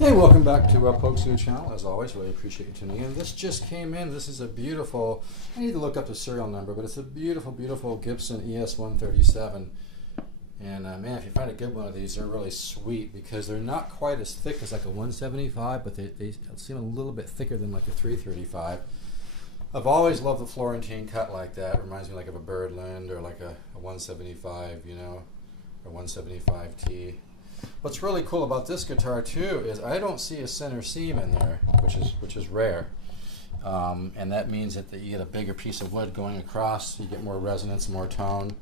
Hey, welcome back to Poke's new channel. As always, really appreciate you tuning in. This just came in. This is a beautiful, I need to look up the serial number, but it's a beautiful, beautiful Gibson ES-137. And man, if you find a good one of these, they're really sweet because they're not quite as thick as like a 175, but they seem a little bit thicker than like a 335. I've always loved the Florentine cut like that. It reminds me like of a Birdland or like a 175, you know, or 175T. What's really cool about this guitar too is I don't see a center seam in there, which is rare, and that means that you get a bigger piece of wood going across. You get more resonance, more tone,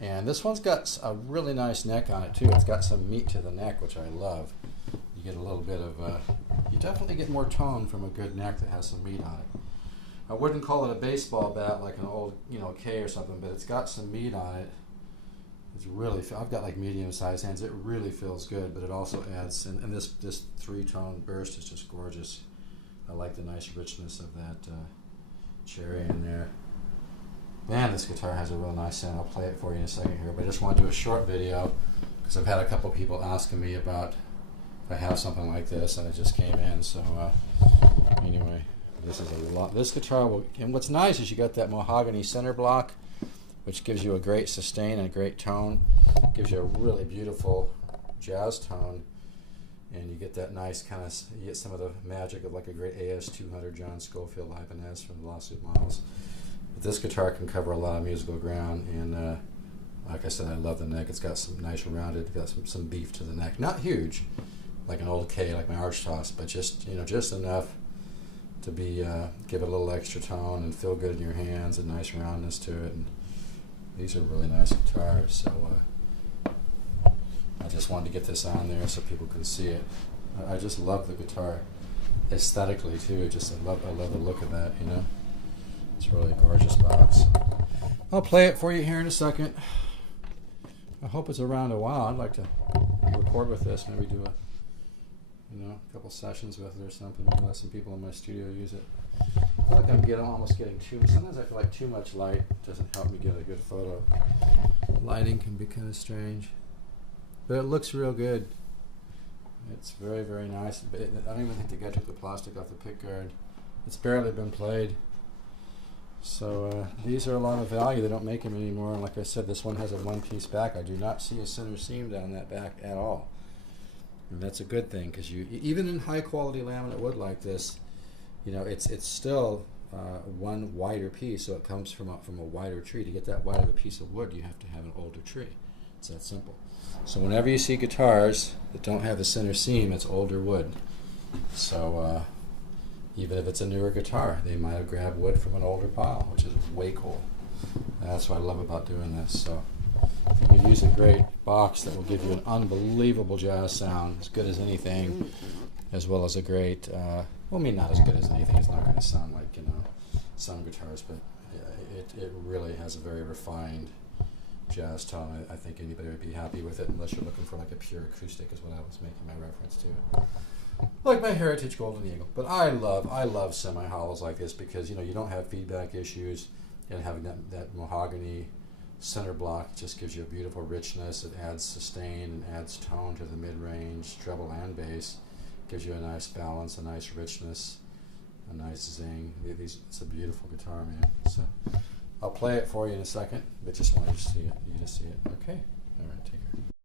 and this one's got a really nice neck on it too. It's got some meat to the neck, which I love. You get a little bit of you definitely get more tone from a good neck that has some meat on it. I wouldn't call it a baseball bat like an old, you know, K or something, but it's got some meat on it. It's really, I've got like medium-sized hands. It really feels good, but it also adds, and this three-tone burst is just gorgeous. I like the nice richness of that cherry in there. Man, this guitar has a real nice sound. I'll play it for you in a second here, but I just want to do a short video because I've had a couple people asking me about if I have something like this, and it just came in. So anyway, this is a lot. This guitar will, and what's nice is you got that mahogany center block, which gives you a great sustain and a great tone. Gives you a really beautiful jazz tone, and you get that nice kind of, you get some of the magic of like a great AS-200 John Scofield Ibanez from the lawsuit models. But this guitar can cover a lot of musical ground, and like I said, I love the neck. It's got some nice rounded, got some beef to the neck. Not huge, like an old K, like my Arch Toss, but just, you know, just enough to be give it a little extra tone and feel good in your hands, and nice roundness to it. And these are really nice guitars, so I just wanted to get this on there so people can see it. I just love the guitar aesthetically too. I love the look of that, you know. It's really a gorgeous box. I'll play it for you here in a second. I hope it's around a while. I'd like to record with this, maybe do a couple sessions with it or something. Maybe let some people in my studio use it. I feel like I'm almost getting sometimes I feel like too much light doesn't help me get a good photo. Lighting can be kind of strange, but it looks real good. It's very, very nice. I don't even think the guy took the plastic off the pick guard. It's barely been played. So these are a lot of value. They don't make them anymore, and like I said, this one has a one-piece back. I do not see a center seam down that back at all, and that's a good thing, because even in high-quality laminate wood like this, you know, it's still one wider piece, so it comes from a wider tree. To get that wide of a piece of wood, you have to have an older tree. It's that simple. So whenever you see guitars that don't have the center seam, it's older wood. So even if it's a newer guitar, they might have grabbed wood from an older pile, which is way cool. And that's what I love about doing this. So you could use a great box that will give you an unbelievable jazz sound, as good as anything, as well as a great, well, I mean, not as good as anything. It's not going to sound like, you know, some guitars, but it really has a very refined jazz tone. I think anybody would be happy with it, unless you're looking for like a pure acoustic, is what I was making my reference to. Like my Heritage Golden Eagle. But I love semi-hollows like this because, you know, you don't have feedback issues, and having that mahogany center block just gives you a beautiful richness. It adds sustain and adds tone to the mid-range, treble and bass. Gives you a nice balance, a nice richness, a nice zing. It's a beautiful guitar, man. So I'll play it for you in a second, but just wanted you to see it. Okay? All right, take care.